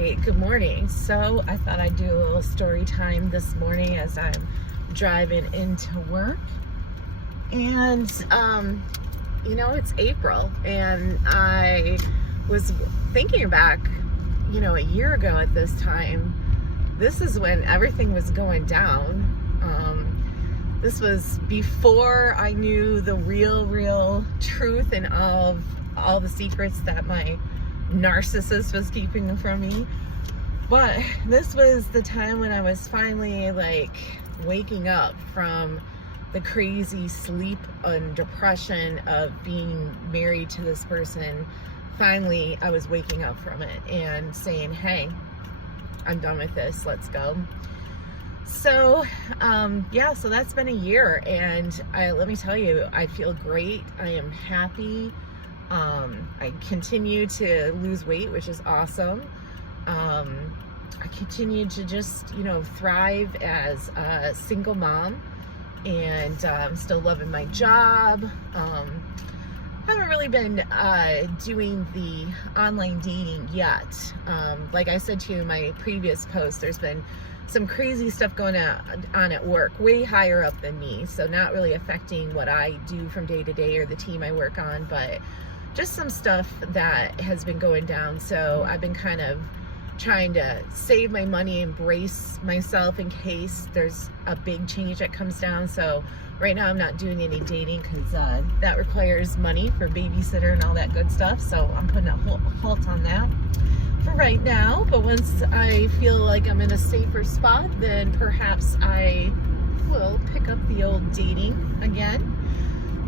right, good morning. So I thought I'd do a little story time this morning as I'm driving into work. And it's April, and I was thinking back, a year ago at this time. This is when everything was going down. This was before I knew the real truth and all the secrets that my narcissist was keeping from me. But this was the time when I was finally waking up from the crazy sleep and depression of being married to this person. Finally, I was waking up from it and saying, hey, I'm done with this, let's go. So so that's been a year, and let me tell you, I feel great. I am happy. I continue to lose weight, which is awesome. I continue to just, thrive as a single mom, and I'm still loving my job. Haven't really been doing the online dating yet. Like I said to you in my previous post, there's been some crazy stuff going on at work, way higher up than me. So not really affecting what I do from day to day or the team I work on, but just some stuff that has been going down. So I've been kind of trying to save my money and brace myself in case there's a big change that comes down. So right now I'm not doing any dating because that requires money for babysitter and all that good stuff. So I'm putting a halt on that for right now. But once I feel like I'm in a safer spot, then perhaps I will pick up the old dating again.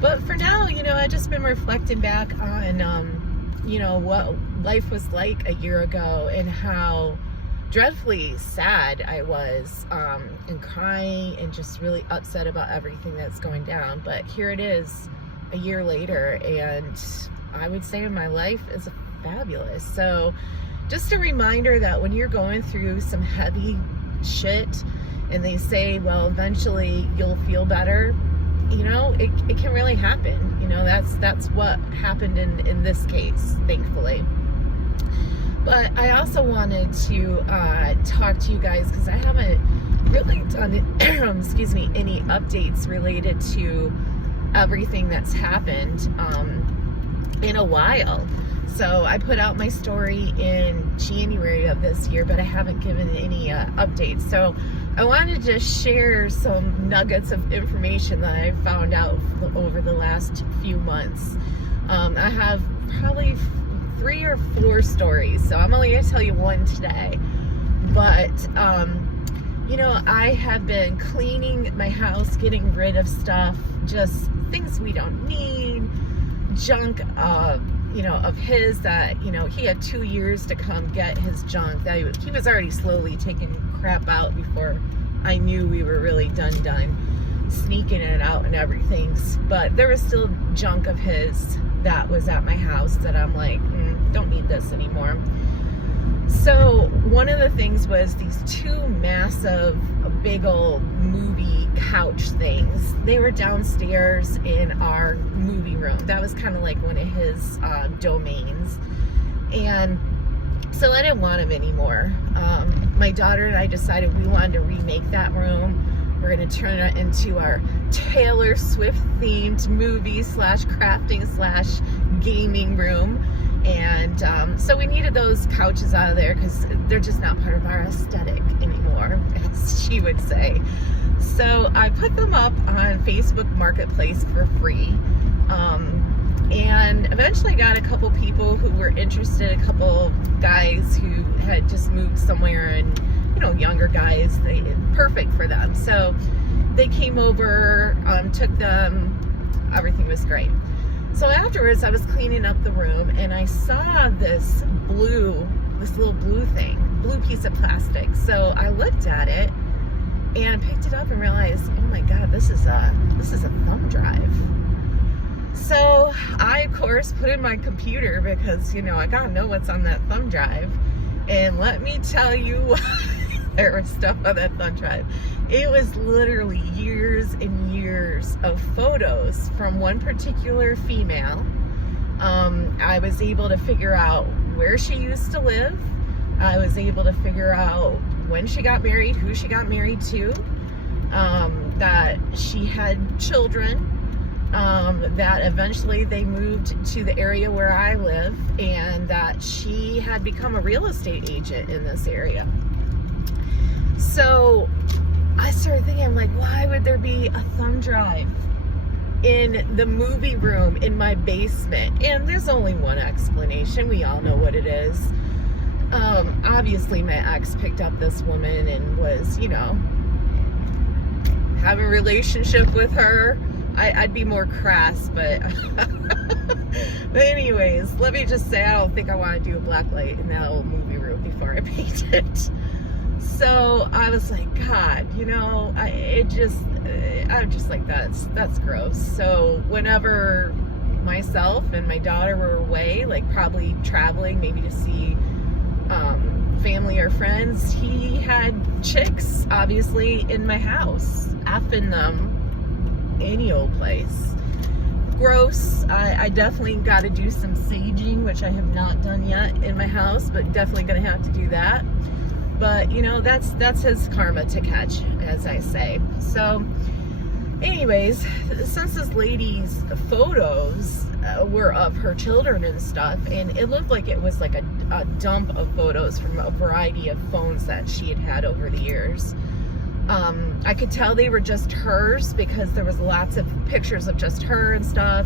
But for now, I've just been reflecting back on, what life was like a year ago and how dreadfully sad I was, and crying and just really upset about everything that's going down. But here it is a year later, and I would say my life is fabulous. So just a reminder that when you're going through some heavy shit and they say, well, eventually you'll feel better, it can really happen. That's what happened in this case, thankfully. But I also wanted to talk to you guys because I haven't really done any updates related to everything that's happened in a while. So I put out my story in January of this year, but I haven't given any updates. So I wanted to share some nuggets of information that I found out over the last few months. I have probably 3 or 4 stories, so I'm only going to tell you one today. But, I have been cleaning my house, getting rid of stuff, just things we don't need, junk, of his that, he had 2 years to come get his junk. That he was already slowly taking crap out before I knew we were really done, sneaking it out and everything. But there was still junk of his that was at my house that I'm like, don't need this anymore. So one of the things was these 2 massive, big old movie couch things. They were downstairs in our movie room. That was kind of like one of his domains. And so I didn't want them anymore. My daughter and I decided we wanted to remake that room. We're going to turn it into our Taylor Swift themed movie / crafting / gaming room. And so we needed those couches out of there because they're just not part of our aesthetic anymore, as she would say. So I put them up on Facebook Marketplace for free. And eventually got a couple people who were interested, a couple guys who had just moved somewhere, and younger guys, perfect for them. So they came over, took them, everything was great. So afterwards I was cleaning up the room and I saw this little blue piece of plastic. So I looked at it and picked it up and realized, oh my God, this is a thumb drive. So I, of course, put in my computer because, I gotta know what's on that thumb drive. And let me tell you, there was stuff on that thumb drive. It was literally years and years of photos from one particular female. I was able to figure out where she used to live, I was able to figure out when she got married, who she got married to, that she had children, that eventually they moved to the area where I live, and that she had become a real estate agent in this area. So I started thinking, I'm like, why would there be a thumb drive in the movie room in my basement? And there's only one explanation. We all know what it is. Obviously my ex picked up this woman and was, you know, having a relationship with her. I'd be more crass, but but anyways, let me just say, I don't think I want to do a black light in that old movie room before I paint it. So I was like, God, you know, I'm just like, that's gross. So whenever myself and my daughter were away, like probably traveling, maybe to see family or friends, he had chicks obviously in my house, effing them any old place. Gross. I definitely got to do some saging, which I have not done yet in my house, but definitely gonna have to do that. But you know, that's his karma to catch, as I say. So anyways, since this lady's photos were of her children and stuff, and it looked like it was like a dump of photos from a variety of phones that she had had over the years. I could tell they were just hers because there was lots of pictures of just her and stuff.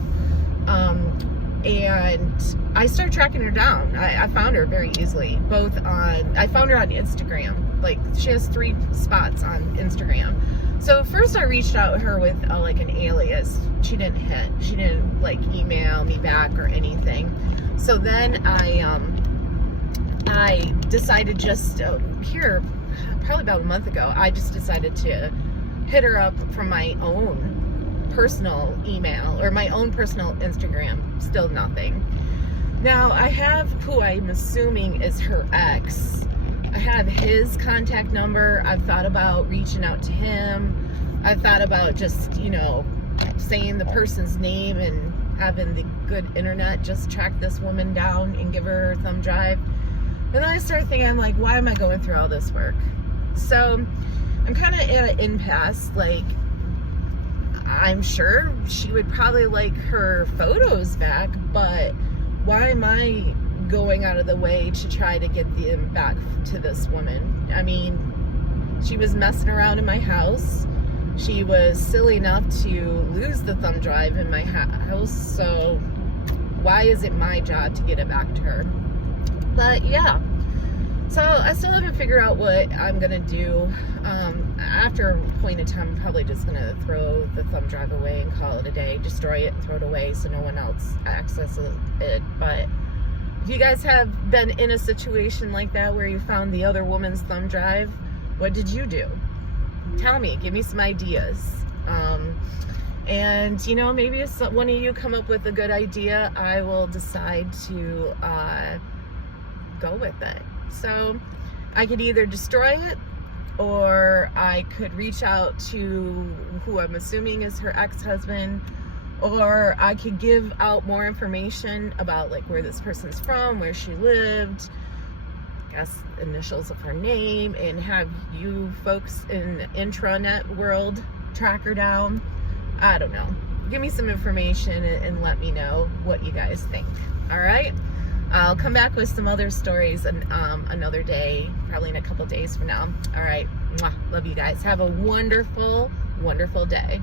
And I started tracking her down. I found her very easily, I found her on Instagram. Like, she has 3 spots on Instagram. So first I reached out to her with like an alias. She didn't hit. She didn't like email me back or anything. So then I decided just here, probably about a month ago, I just decided to hit her up from my own personal email or my own personal Instagram. Still nothing. Now I have who I'm assuming is her ex. I have his contact number. I've thought about reaching out to him. I've thought about just, you know, saying the person's name and having the good internet just track this woman down and give her thumb drive. And then I started thinking, I'm like, why am I going through all this work? So I'm kind of at an impasse. Like, I'm sure she would probably like her photos back, but why am I going out of the way to try to get them back to this woman? I mean, she was messing around in my house. She was silly enough to lose the thumb drive in my house, so why is it my job to get it back to her? But yeah, so I still haven't figured out what I'm gonna do. After a point in time, I'm probably just gonna throw the thumb drive away and call it a day, destroy it and throw it away so no one else accesses it. But if you guys have been in a situation like that where you found the other woman's thumb drive, what did you do? Tell me, give me some ideas. And you know, maybe if one of you come up with a good idea, I will decide to go with it. So I could either destroy it, or I could reach out to who I'm assuming is her ex-husband, or I could give out more information about like where this person's from, where she lived, I guess initials of her name, and have you folks in the intranet world track her down. I don't know. Give me some information and let me know what you guys think. All right? I'll come back with some other stories another day, probably in a couple days from now. All right. Mwah. Love you guys. Have a wonderful, wonderful day.